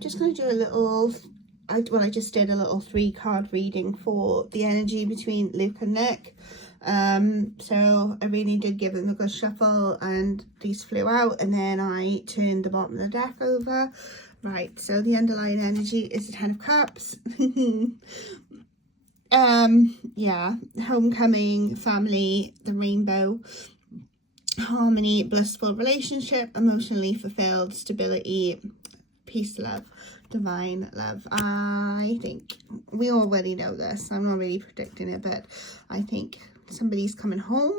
just going to do a little, I just did a little 3-card reading for the energy between Luke and Nic. So I really did give them a good shuffle, and these flew out, and then I turned the bottom of the deck over. Right, so the underlying energy is the 10 of Cups. Yeah, homecoming, family, the rainbow, harmony, blissful relationship, emotionally fulfilled, stability, peace, love, divine love. I think we already know this. I'm not really predicting it, but I think somebody's coming home.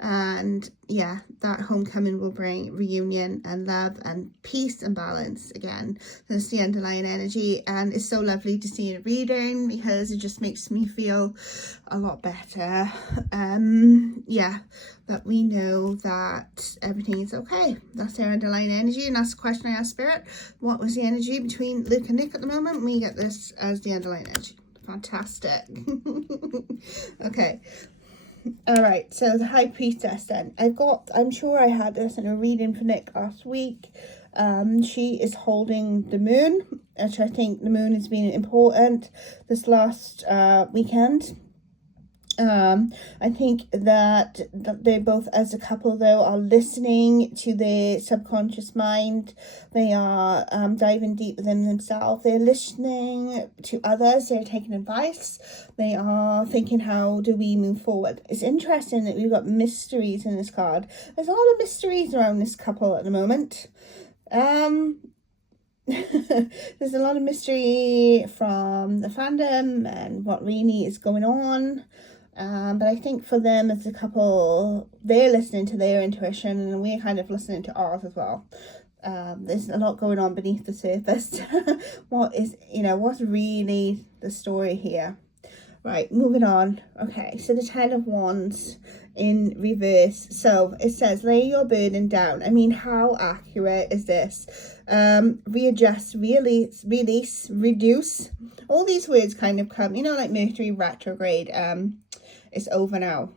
And yeah, that homecoming will bring reunion and love and peace and balance again. That's the underlying energy, and it's so lovely to see a reading because it just makes me feel a lot better. Yeah, that we know that everything is okay. That's their underlying energy, and that's the question I asked Spirit. What was the energy between Luke and Nic at the moment? We get this as the underlying energy. Fantastic. Okay. All right, so the High Priestess then. I'm sure I had this in a reading for Nic last week. She is holding the moon, which I think the moon has been important this last weekend. I think that they both, as a couple though, are listening to their subconscious mind. They are diving deep within themselves. They're listening to others. They're taking advice. They are thinking, how do we move forward? It's interesting that we've got mysteries in this card. There's a lot of mysteries around this couple at the moment. There's a lot of mystery from the fandom and what really is going on. But I think for them as a couple, they're listening to their intuition, and we're kind of listening to ours as well. There's a lot going on beneath the surface. What's really the story here? Right, moving on. Okay, so the 10 of Wands in reverse. So it says, lay your burden down. I mean, how accurate is this? Readjust, release, reduce. All these words kind of come, like Mercury retrograde. It's over now.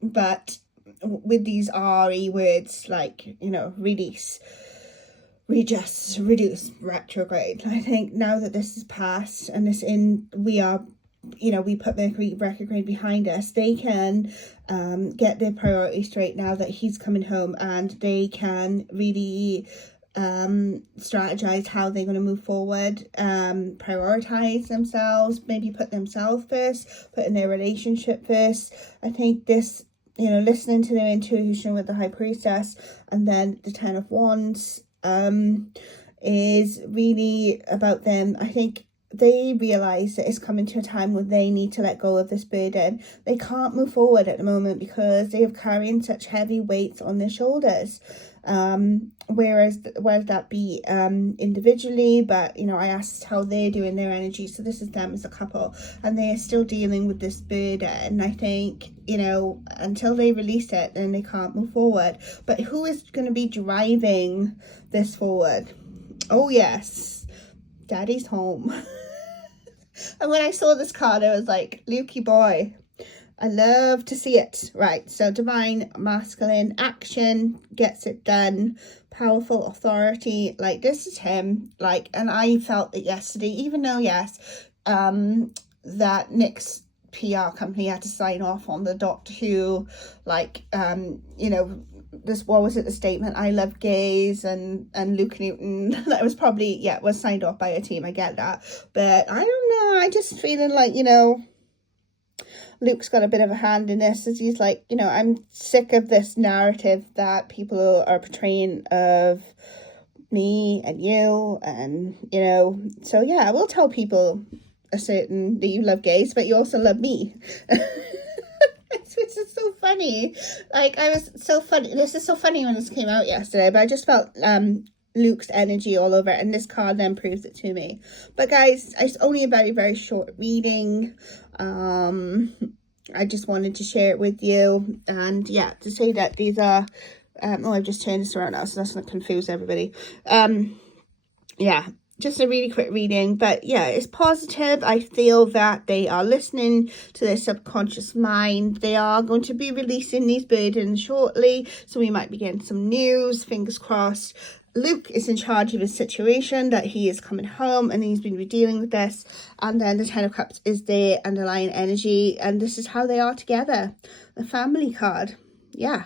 But with these RE words, like, release, readjust, reduce, retrograde. I think now that this is past and we put Mercury retrograde behind us, they can get their priorities straight now that he's coming home, and they can really strategize how they're going to move forward, prioritize themselves, maybe put themselves first, put in their relationship first. I think this, listening to their intuition with the High Priestess and then the 10 of Wands is really about them. I think they realize that it's coming to a time where they need to let go of this burden. They can't move forward at the moment because they are carrying such heavy weights on their shoulders. Whereas that be individually, but I asked how they're doing their energy. So this is them as a couple, and they are still dealing with this burden. And I think until they release it, then they can't move forward. But who is going to be driving this forward? Oh yes, Daddy's home. And when I saw this card, I was like, Lukey boy, I love to see it. Right, so divine masculine, action, gets it done, powerful authority. Like, this is him. Like, and I felt it yesterday, even though, yes, that Nic's PR company had to sign off on the Doctor Who, like, this, what was it, the statement, I love gays and Luke Newton, that was probably, was signed off by a team, I get that, but I don't know, I just feeling like, Luke's got a bit of a hand in this, as he's like, I'm sick of this narrative that people are portraying of me and you, and, so yeah, I will tell people that you love gays, but you also love me. This is so funny. Like, this is so funny when this came out yesterday, but I just felt Luke's energy all over it, and this card then proves it to me. But guys, it's only a very, very short reading. I just wanted to share it with you, and yeah, to say that these are I've just turned this around now, so that's not confuse everybody. Yeah, just a really quick reading, but yeah, it's positive. I feel that they are listening to their subconscious mind. They are going to be releasing these burdens shortly, so we might be getting some news, fingers crossed. Luke is in charge of his situation, that he is coming home and he's been dealing with this. And then the Ten of Cups is the underlying energy, and this is how they are together. The family card. Yeah,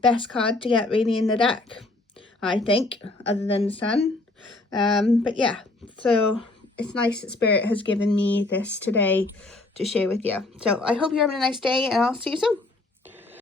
best card to get really in the deck, I think, other than the Sun. But yeah, so it's nice that Spirit has given me this today to share with you. So I hope you're having a nice day, and I'll see you soon.